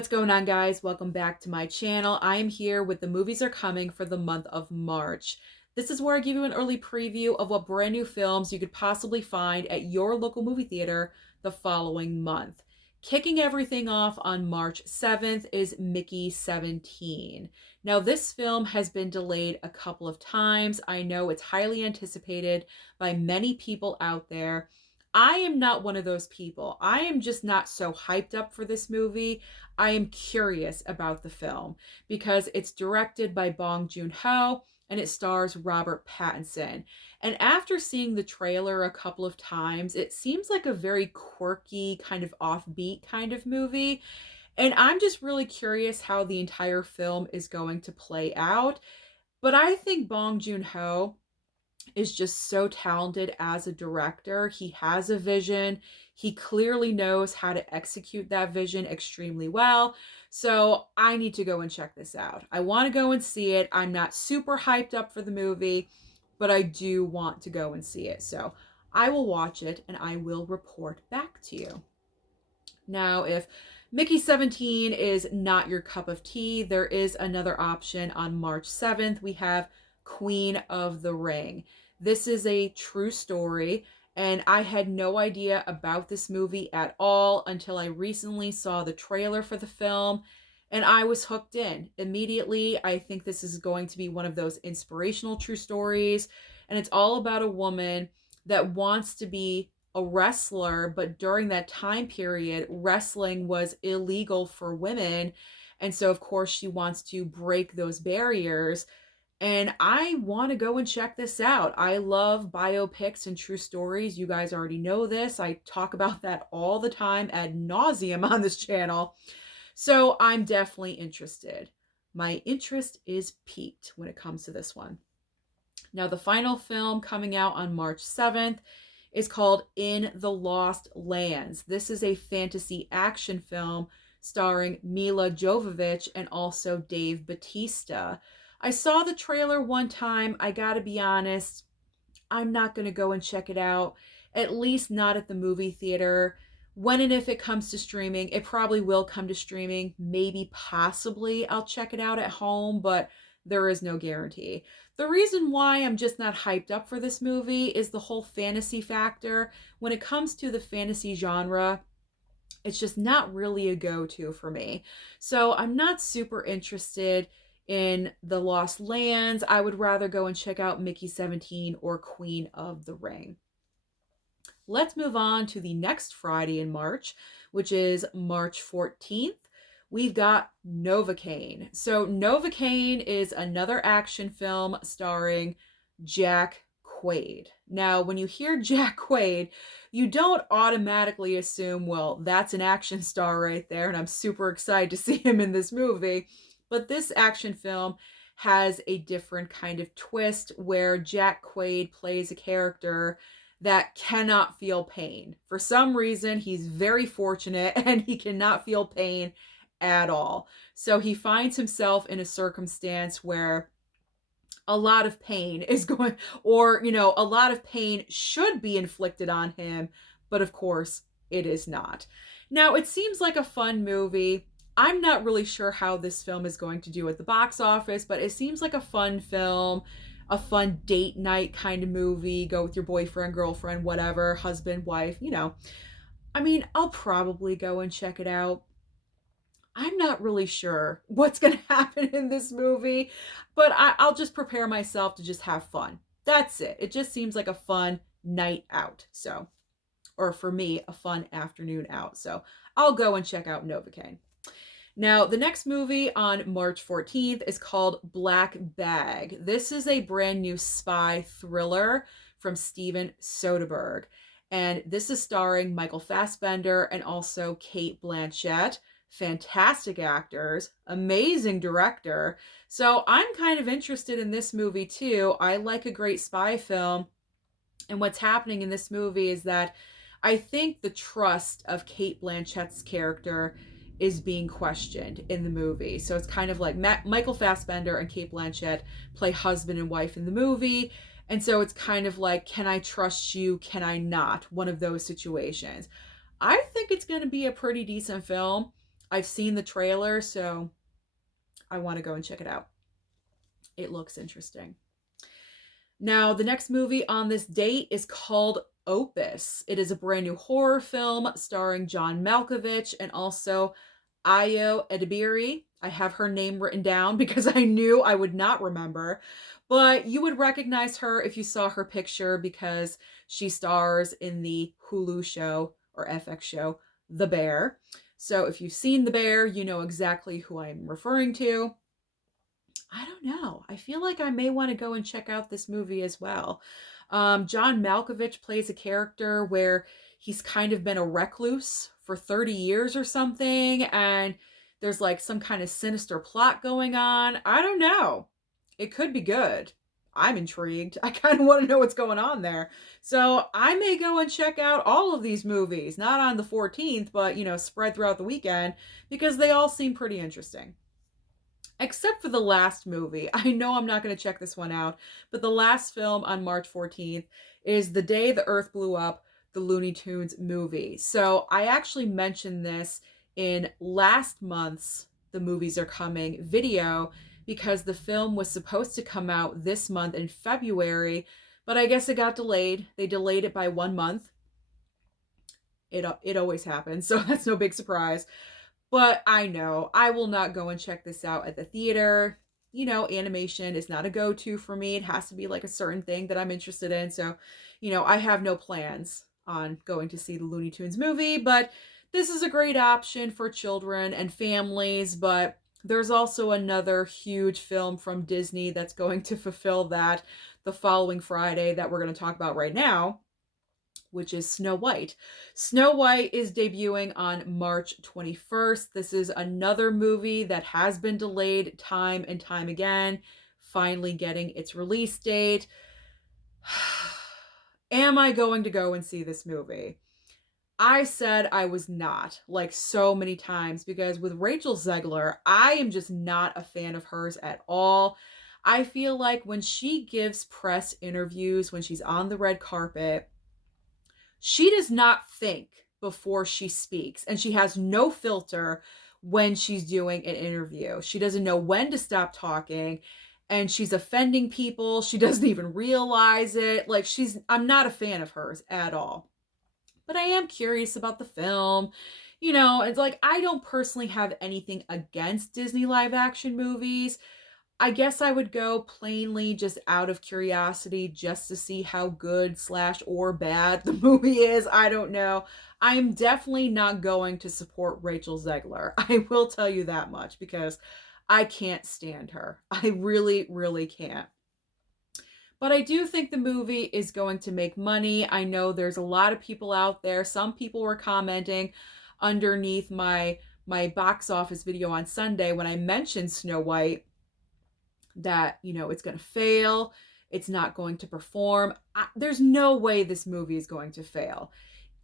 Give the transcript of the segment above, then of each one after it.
What's going on, guys? Welcome back to my channel. I am here with the movies are coming for the month of March. This is where I give you an early preview of what brand new films you could possibly find at your local movie theater the following month. Kicking everything off on March 7th is Mickey 17. Now, this film has been delayed a couple of times. I know it's highly anticipated by many people out there. I am not one of those people. I am just not so hyped up for this movie. I am curious about the film because it's directed by Bong Joon-ho and it stars Robert Pattinson. And after seeing the trailer a couple of times, it seems like a very quirky, kind of offbeat kind of movie. And I'm just really curious how the entire film is going to play out. But I think Bong Joon-ho is just so talented as a director. He has a vision. He clearly knows how to execute that vision extremely well. So I need to go and check this out. I want to go and see it. I'm not super hyped up for the movie, but I do want to go and see it. So I will watch it and I will report back to you. Now, if Mickey 17 is not your cup of tea, there is another option on March 7th. We have Queen of the Ring. This is a true story, and I had no idea about this movie at all until I recently saw the trailer for the film, and I was hooked in. Immediately, I think this is going to be one of those inspirational true stories, and it's all about a woman that wants to be a wrestler, but during that time period, wrestling was illegal for women, and so of course she wants to break those barriers. And I want to go and check this out. I love biopics and true stories. You guys already know this. I talk about that all the time ad nauseum on this channel. So I'm definitely interested. My interest is piqued when it comes to this one. Now, the final film coming out on March 7th is called In the Lost Lands. This is a fantasy action film starring Mila Jovovich and also Dave Bautista. I saw the trailer one time. I gotta be honest, I'm not gonna go and check it out, at least not at the movie theater. When and if it comes to streaming, it probably will come to streaming. Maybe, possibly, I'll check it out at home, but there is no guarantee. The reason why I'm just not hyped up for this movie is the whole fantasy factor. When it comes to the fantasy genre, it's just not really a go-to for me. So I'm not super interested in The Lost Lands. I would rather go and check out Mickey 17 or Queen of the Ring. Let's move on to the next Friday in March, which is March 14th. We've got Novocaine. So Novocaine is another action film starring Jack Quaid. Now, when you hear Jack Quaid, you don't automatically assume, well, that's an action star right there, and I'm super excited to see him in this movie. But this action film has a different kind of twist where Jack Quaid plays a character that cannot feel pain. For some reason, he's very fortunate and he cannot feel pain at all. So he finds himself in a circumstance where a lot of pain is going, or, a lot of pain should be inflicted on him, but of course it is not. Now, it seems like a fun movie. I'm not really sure how this film is going to do at the box office, but it seems like a fun film, a fun date night kind of movie. Go with your boyfriend, girlfriend, whatever, husband, wife, I'll probably go and check it out. I'm not really sure what's going to happen in this movie, but I'll just prepare myself to just have fun. That's it. It just seems like a fun night out. So, or for me, a fun afternoon out. So I'll go and check out Novocaine. Now, the next movie on March 14th is called Black Bag. This is a brand new spy thriller from Steven Soderbergh. And this is starring Michael Fassbender and also Cate Blanchett. Fantastic actors, amazing director. So I'm kind of interested in this movie too. I like a great spy film. And what's happening in this movie is that I think the trust of Cate Blanchett's character is being questioned in the movie. So it's kind of like Michael Fassbender and Cate Blanchett play husband and wife in the movie. And so it's kind of like, can I trust you? Can I not? One of those situations. I think it's going to be a pretty decent film. I've seen the trailer, so I want to go and check it out. It looks interesting. Now, the next movie on this date is called Opus. It is a brand new horror film starring John Malkovich and also Ayo Edebiri. I have her name written down because I knew I would not remember. But you would recognize her if you saw her picture because she stars in the Hulu show or FX show, The Bear. So if you've seen The Bear, you know exactly who I'm referring to. I don't know. I feel like I may want to go and check out this movie as well. John Malkovich plays a character where he's kind of been a recluse for 30 years or something, and there's like some kind of sinister plot going on. I don't know. It could be good. I'm intrigued. I kind of want to know what's going on there. So I may go and check out all of these movies, not on the 14th, but, spread throughout the weekend because they all seem pretty interesting. Except for the last movie. I know I'm not going to check this one out, but the last film on March 14th is The Day the Earth Blew Up, the Looney Tunes movie. So I actually mentioned this in last month's The Movies Are Coming video because the film was supposed to come out this month in February, but I guess it got delayed. They delayed it by 1 month. It always happens, so that's no big surprise. But I know I will not go and check this out at the theater. Animation is not a go-to for me. It has to be like a certain thing that I'm interested in. So, I have no plans on going to see the Looney Tunes movie, but this is a great option for children and families. But there's also another huge film from Disney that's going to fulfill that the following Friday that we're going to talk about right now, which is Snow White. Snow White is debuting on March 21st. This is another movie that has been delayed time and time again, finally getting its release date. Am I going to go and see this movie? I said I was not, like so many times, because with Rachel Zegler, I am just not a fan of hers at all. I feel like when she gives press interviews, when she's on the red carpet, she does not think before she speaks, and she has no filter when she's doing an interview. She doesn't know when to stop talking, and she's offending people. She doesn't even realize it. Like, I'm not a fan of hers at all. But I am curious about the film. It's like, I don't personally have anything against Disney live action movies. I guess I would go plainly just out of curiosity just to see how good / or bad the movie is. I don't know. I'm definitely not going to support Rachel Zegler. I will tell you that much because I can't stand her. I really, really can't. But I do think the movie is going to make money. I know there's a lot of people out there. Some people were commenting underneath my box office video on Sunday when I mentioned Snow White that, it's going to fail. It's not going to perform. There's no way this movie is going to fail.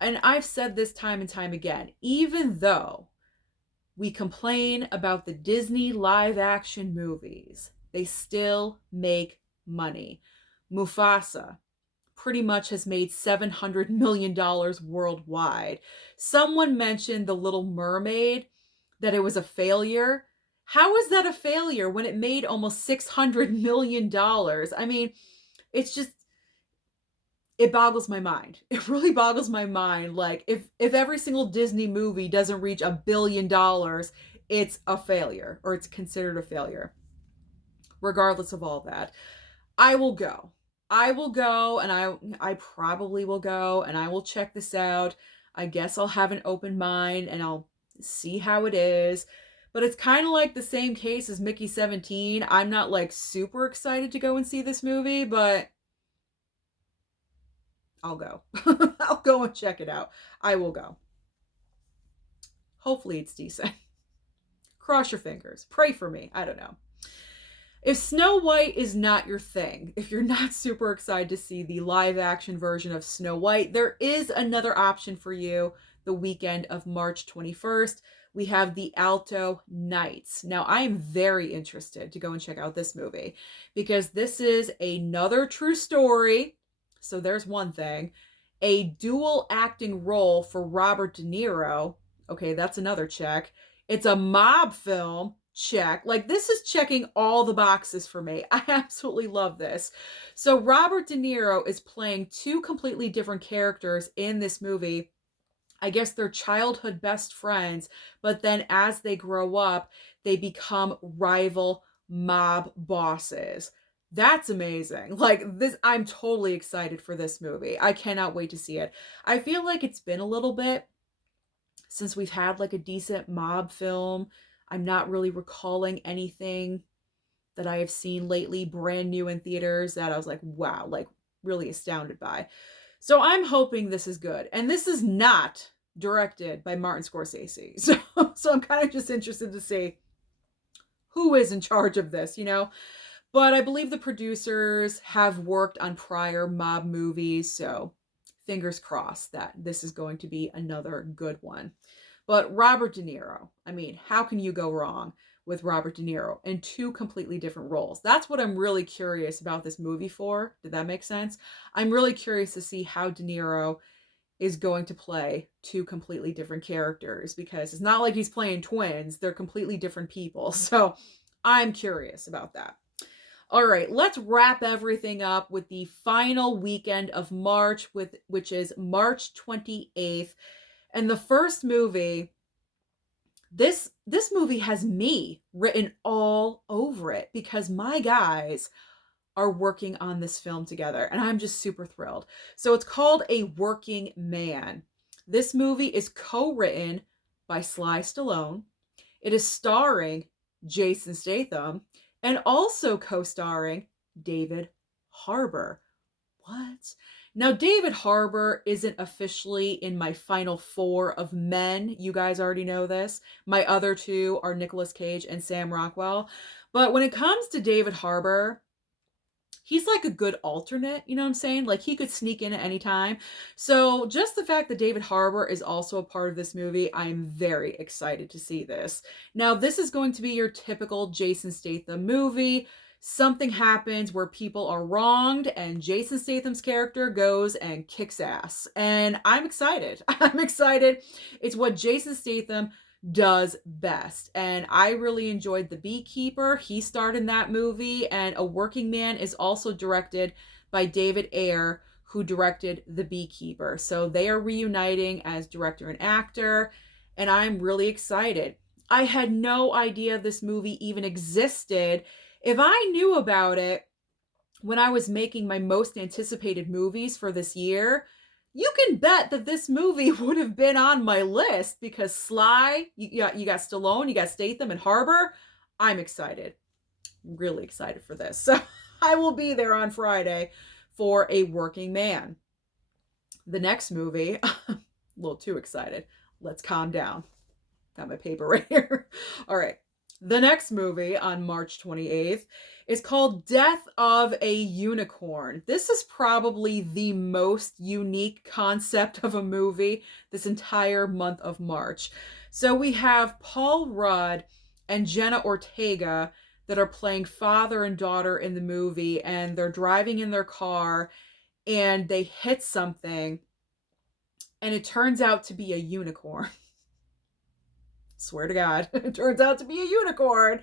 And I've said this time and time again, even though we complain about the Disney live action movies, they still make money. Mufasa pretty much has made $700 million worldwide. Someone mentioned The Little Mermaid, that it was a failure. How is that a failure when it made almost $600 million? I mean, it's just, it boggles my mind. It really boggles my mind. Like, if every single Disney movie doesn't reach $1 billion, it's a failure, or it's considered a failure. Regardless of all that, I will go. And I probably will go, and I will check this out. I guess I'll have an open mind, and I'll see how it is. But it's kind of like the same case as Mickey 17. I'm not like super excited to go and see this movie, but I'll go. I'll go and check it out. I will go. Hopefully it's decent. Cross your fingers. Pray for me. I don't know. If Snow White is not your thing, if you're not super excited to see the live action version of Snow White, there is another option for you the weekend of March 21st. We have the Alto Knights. Now, I am very interested to go and check out this movie because this is another true story. So there's one thing. A dual acting role for Robert De Niro. Okay, that's another check. It's a mob film. Check. Like, this is checking all the boxes for me. I absolutely love this. So, Robert De Niro is playing two completely different characters in this movie. I guess they're childhood best friends, but then as they grow up, they become rival mob bosses. That's amazing. Like, this, I'm totally excited for this movie. I cannot wait to see it. I feel like it's been a little bit since we've had like a decent mob film. I'm not really recalling anything that I have seen lately brand new in theaters that I was like, wow, like really astounded by. So I'm hoping this is good. And this is not directed by Martin Scorsese. So I'm kind of just interested to see who is in charge of this, you know? But I believe the producers have worked on prior mob movies, so fingers crossed that this is going to be another good one. But Robert De Niro, I mean, how can you go wrong with Robert De Niro in two completely different roles? That's what I'm really curious about this movie for. Did that make sense? I'm really curious to see how De Niro is going to play two completely different characters, because it's not like he's playing twins. They're completely different people. So I'm curious about that. All right, let's wrap everything up with the final weekend of March, which is March 28th. And the first movie, this movie has me written all over it because my guys are working on this film together, and I'm just super thrilled. So it's called A Working Man. This movie is co-written by Sly Stallone. It is starring Jason Statham and also co-starring David Harbour. What? Now, David Harbour isn't officially in my final four of men. You guys already know this. My other two are Nicolas Cage and Sam Rockwell. But when it comes to David Harbour, he's like a good alternate, you know what I'm saying? Like, he could sneak in at any time. So just the fact that David Harbour is also a part of this movie, I'm very excited to see this. Now, this is going to be your typical Jason Statham movie. Something happens where people are wronged and Jason Statham's character goes and kicks ass. And I'm excited. I'm excited. It's what Jason Statham does best. And I really enjoyed The Beekeeper. He starred in that movie. And A Working Man is also directed by David Ayer, who directed The Beekeeper. So they are reuniting as director and actor. And I'm really excited. I had no idea this movie even existed. If I knew about it when I was making my most anticipated movies for this year, you can bet that this movie would have been on my list, because Sly, you got Stallone, you got Statham and Harbour. I'm excited. Really excited for this. So I will be there on Friday for A Working Man. The next movie, a little too excited. Let's calm down. Got my paper right here. All right. The next movie on March 28th is called Death of a Unicorn. This is probably the most unique concept of a movie this entire month of March. So we have Paul Rudd and Jenna Ortega that are playing father and daughter in the movie, and they're driving in their car and they hit something and it turns out to be a unicorn. Swear to God, it turns out to be a unicorn.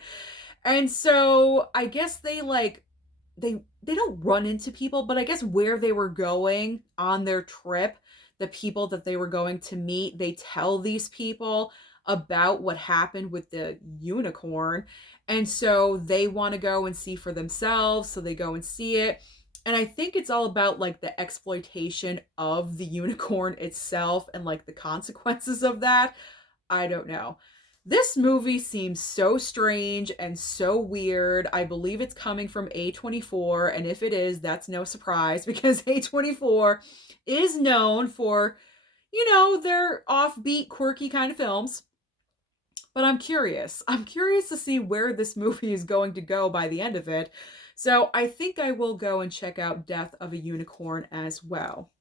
And so I guess they don't run into people, but I guess where they were going on their trip, the people that they were going to meet, they tell these people about what happened with the unicorn. And so they want to go and see for themselves. So they go and see it. And I think it's all about like the exploitation of the unicorn itself and like the consequences of that. I don't know. This movie seems so strange and so weird. I believe it's coming from A24, and if it is, that's no surprise, because A24 is known for, you know, their offbeat, quirky kind of films. But I'm curious. I'm curious to see where this movie is going to go by the end of it. So I think I will go and check out Death of a Unicorn as well.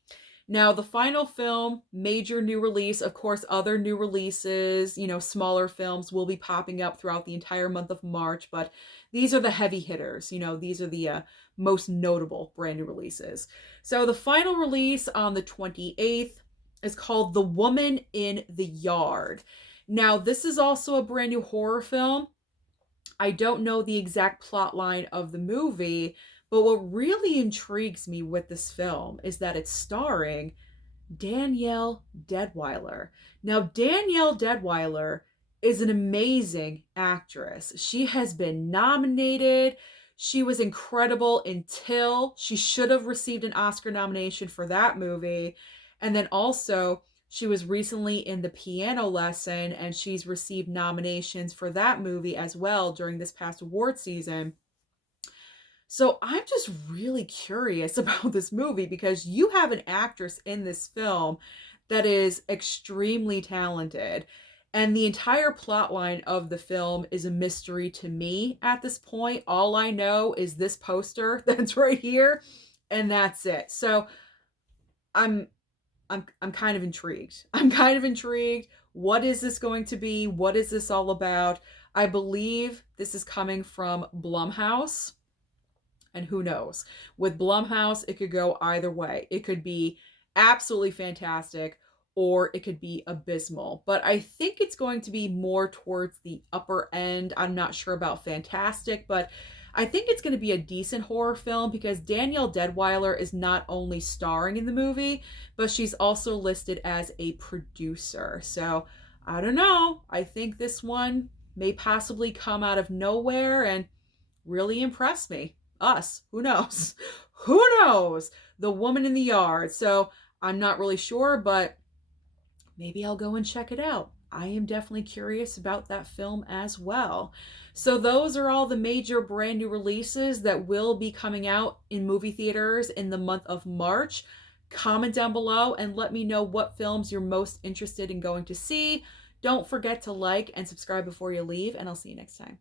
Now, the final film, major new release, of course, other new releases, you know, smaller films will be popping up throughout the entire month of March, but these are the heavy hitters, you know, these are the most notable brand new releases. So the final release on the 28th is called The Woman in the Yard. Now, this is also a brand new horror film. I don't know the exact plot line of the movie, but what really intrigues me with this film is that it's starring Danielle Deadwyler. Now, Danielle Deadwyler is an amazing actress. She has been nominated. She was incredible in Till. She should have received an Oscar nomination for that movie. And then also, she was recently in The Piano Lesson, and she's received nominations for that movie as well during this past award season. So I'm just really curious about this movie because you have an actress in this film that is extremely talented. And the entire plot line of the film is a mystery to me at this point. All I know is this poster that's right here, and that's it. So I'm I'm kind of intrigued. I'm kind of intrigued. What is this going to be? What is this all about? I believe this is coming from Blumhouse. And who knows? With Blumhouse, it could go either way. It could be absolutely fantastic or it could be abysmal. But I think it's going to be more towards the upper end. I'm not sure about fantastic, but I think it's going to be a decent horror film because Danielle Deadwyler is not only starring in the movie, but she's also listed as a producer. So I don't know. I think this one may possibly come out of nowhere and really impress me. Us. Who knows? Who knows? The woman in the yard. So I'm not really sure, but maybe I'll go and check it out. I am definitely curious about that film as well. So those are all the major brand new releases that will be coming out in movie theaters in the month of March. Comment down below and let me know what films you're most interested in going to see. Don't forget to like and subscribe before you leave, and I'll see you next time.